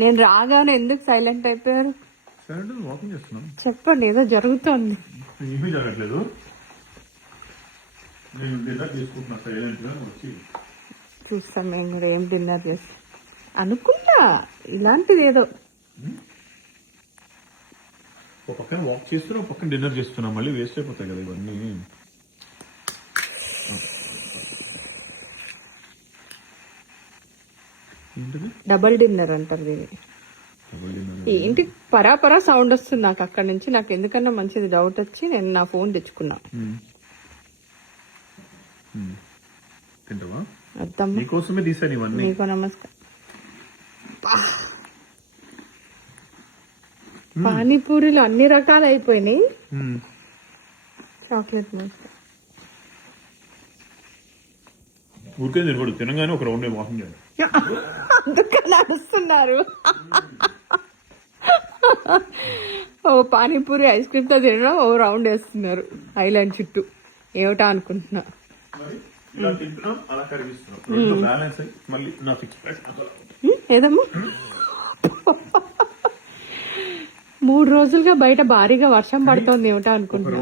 నేను రాగానే ఎందుకు సైలెంట్ అయిపోయారు? వాకింగ్ చేస్తున్నాం. చెప్పండి, ఏదో జరుగుతోంది. ఏమీ జరగట్లేదు. నేను డిన్నర్ తీసుకుంటున్నా సైలెంట్ గా వచ్చి. చూస్తాం మేము కూడా ఏం డిన్నర్ చేస్తాం అనుకుంటా. ఇలాంటిది ఏదో ఒక పక్కన వాక్ చేస్తున్నా, ఒక పక్కన డిన్నర్ చేస్తున్నా. మళ్ళీ వేస్ట్ అయిపోతాయి కదా ఇవన్నీ. డబల్ డిన్నర్ అంటారు దీన్ని. ఏంటి పరాపరా సౌండ్ వస్తుంది నాకు అక్కడ నుంచి. నాకు ఎందుకన్నా మంచిది డౌట్ వచ్చి నేను నా ఫోన్ తెచ్చుకున్నా. తింటావా? అర్థం. నీకోసమే తీసాను ఇవన్నీ. నీకు నమస్కారం. పానీపూరీలు అన్ని రకాలు అయిపోయినాయి. చాక్లెట్ మోస్తా ఊరికే తినకూడదు. తినగానే ఒక రౌండ్ వాకింగ్ చేయాలి. అందుకని అరుస్తున్నారు. ఓ పానీపూరి ఐస్ క్రీమ్ తో తినడం, ఓ రౌండ్ వేస్తున్నారు ఐలాండ్ చుట్టూ. ఏమిటా అనుకుంటున్నా. ఏదమ్మా 3 రోజులుగా బయట భారీగా వర్షం పడుతోంది. ఏమిటా అనుకుంటున్నా.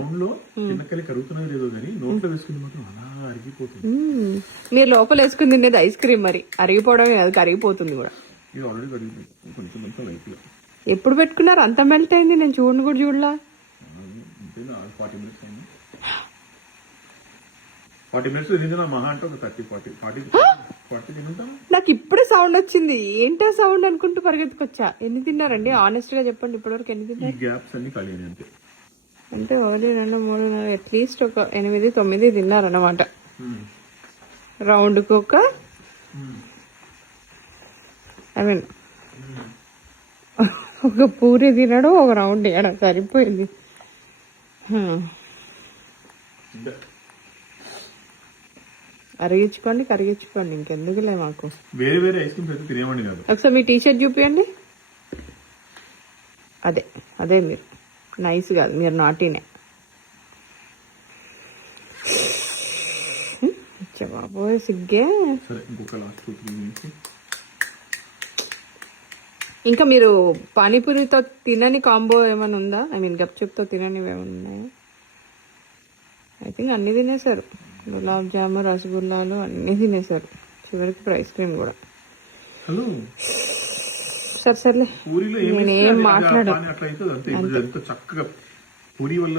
మీరు లోపల వేసుకుని తినేది ఐస్ క్రీమ్, మరి అరిగిపోవడం అది కరిగిపోతుంది కూడా. ఎప్పుడు పెట్టుకున్నారు? అంత మెల్ట్ అయింది. నేను చూడను కూడా చూడలా. 40 minutes మహా అంటే ఒక 30-40 నాకు ఇప్పుడే సౌండ్ వచ్చింది. ఏంటో సౌండ్ అనుకుంటూ పరిగెత్తుకొచ్చా. ఎన్ని తిన్నారండి? ఆనెస్ట్ గా చెప్పండి, ఇప్పటివరకు ఎన్ని తిన్నారు? అంటే 1, 2, 3, 4 అట్లీస్ట్ ఒక 8, 9 తిన్నారన్నమాట. రౌండ్ కు ఒక ఒక పూరి తినడం, ఒక రౌండ్ వేయడం సరిపోయింది. కరిగించుకోండి ఇంకెందుకులే మాకు. వేరే వేరే ఐస్ క్రీమ్స్ అయితే తినేవాడి కాదు. ఒకసారి మీ టీషర్ట్ చూపియండి. అదే మీరు నైస్ కాదు, మీరు నాటీనే. బాబోయ్ సిగ్గే. ఇంకా మీరు పానీపూరితో తినని కాంబో ఏమైనా ఉందా? ఐ మీన్ గప్చుప్తో తిననివి ఏమైనా ఉన్నాయా? ఐ థింక్ అన్ని తినేసారు. గులాబ్ జాము, రసగుల్లాలు అన్ని తినేసారు. చివరికి ఐస్ క్రీమ్ కూడా. సర్లే, నేనేం మాట్లాడు. చక్కగా పూరి వల్ల